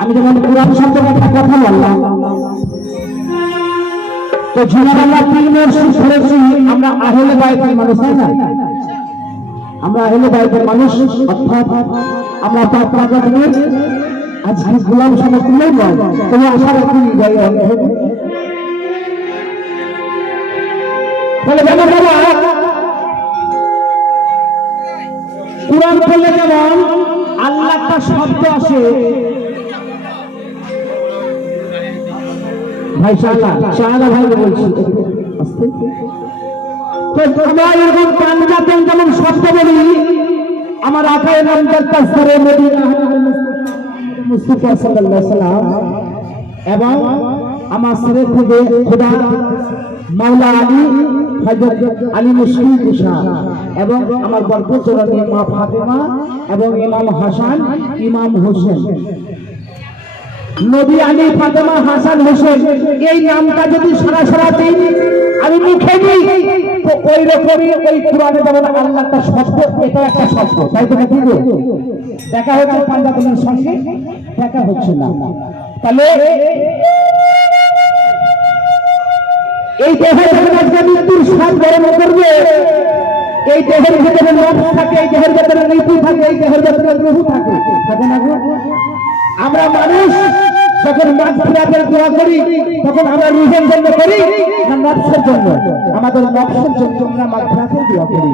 আমি যেমন কোরআন সম্পর্কে একটা কথা বললাম, তো আমরা তিন মরশুম ধরেছি আমরা আহলে বাইতের মানুষ, তাই না? আমরা আহলে বাইতের মানুষ, অর্থাৎ আমরা পাক পাকাতের আজকে গোলাম সমস্ত নেই বল তবে আশা রাখি তাহলে যেমন বাবা কোরআন পড়লে যেমন আল্লাহ একটা শব্দ আসে। ভাই শাহলা শাহলা ভাই বলছি। তো আমরা এরকম পাঞ্জাবেন যেমন বলি? আমার আকায় নাম দরকার মদিনা মুস্তাফা সাল্লাল্লাহু সাল্লাম এবং আমার সরে থেকে খোদা মাওলা আলী হযরত আলী মুশকিল এবং আমার বরকতজননী মা ফাতেমা এবং ইমাম হাসান, ইমাম হোসেন নবী আলী ফাতেমা হাসান হোসেন, এই নামটা যদি সারা সারা দিন আমি মুখে দিই ওই রকমই ওই কোরআনে যেমন আল্লাহ একটা শব্দ এটা একটা শব্দ তাই তো নাকি? দেখা হচ্ছে পাঞ্জাবের সঙ্গে দেখা হচ্ছে না তাহলে এই দেহে যখন আজকে মৃত্যুর সাত গরম করবে এই দেহের ভিতরে নফস থাকে, এই দেহের ভিতরে নীতি থাকে, এই দেহের ভিতরে গ্রহ থাকে। থাকে না আমরা মানুষ, যখন মাছ দোয়া করি, তখন আমরা রুহের জন্য করি না জন্য? আমাদের নফসের জন্য আমরা মাছ ফিরাতের দোয়া করি।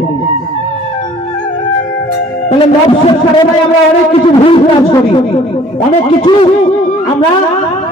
তাহলে নফসের কারণে আমরা অনেক কিছু ভুল কাজ করি। অনেক কিছু আমরা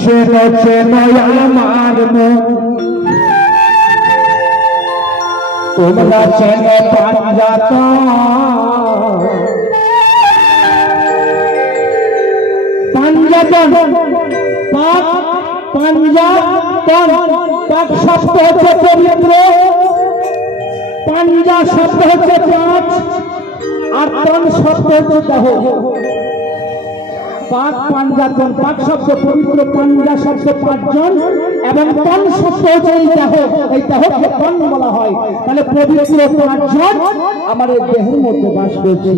চেনো চেনো আমার তোমরা চেনো পাঞ্জাত পাঞ্জাতন পাক পাঞ্জাতন পাক শব্দ হচ্ছে পবিত্র। পাঞ্জা শব্দ হচ্ছে পাঁচ। আর শব্দ হচ্ছে দেহ। পাক পাঞ্জাতন পাক শব্দ, পবিত্র পাঞ্জা শব্দ পাঁচজন এবং তন শব্দ দেহ। এই দেহকে তন বলা হয়। তাহলে পবিত্র পাঁচজন আমার এই দেহের মধ্যে বাস করছে।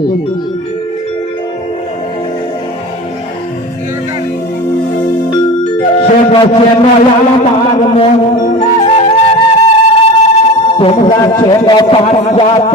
তোমরা ছেলে পাঞ্জাত।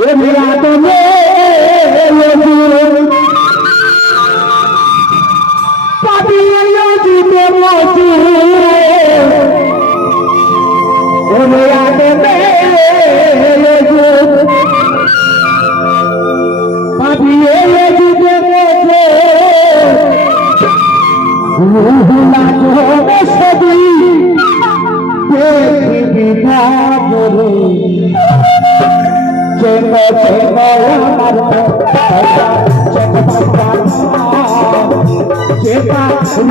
এ মেরা তুমি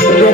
শুনুন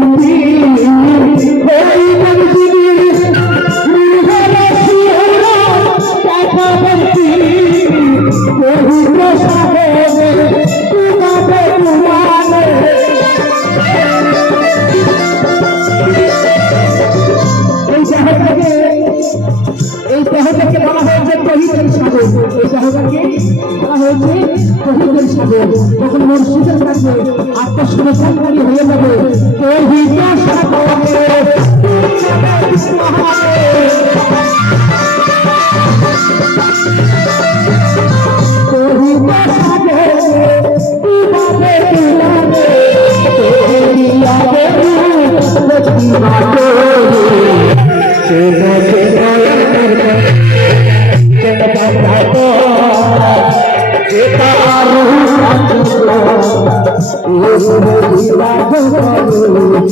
এই জাহাজটাকে বলা হয়েছে তহিদের সাগর। এই জাহাজটাকে বলা হয়েছে তহিদের সাগর। যখন মসজিদের কাছে আত্মসমর্পণকারী হয়ে যাবে। তহিদের সাগরে তহিদের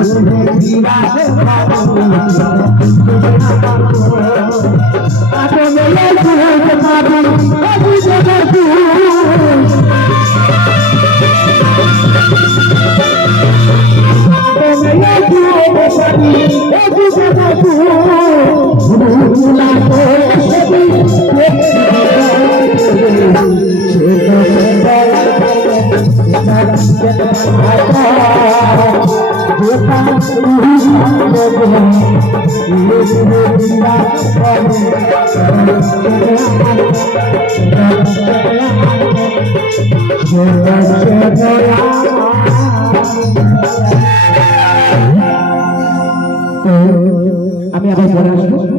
কীভাবে আমি আবার পরে আসব।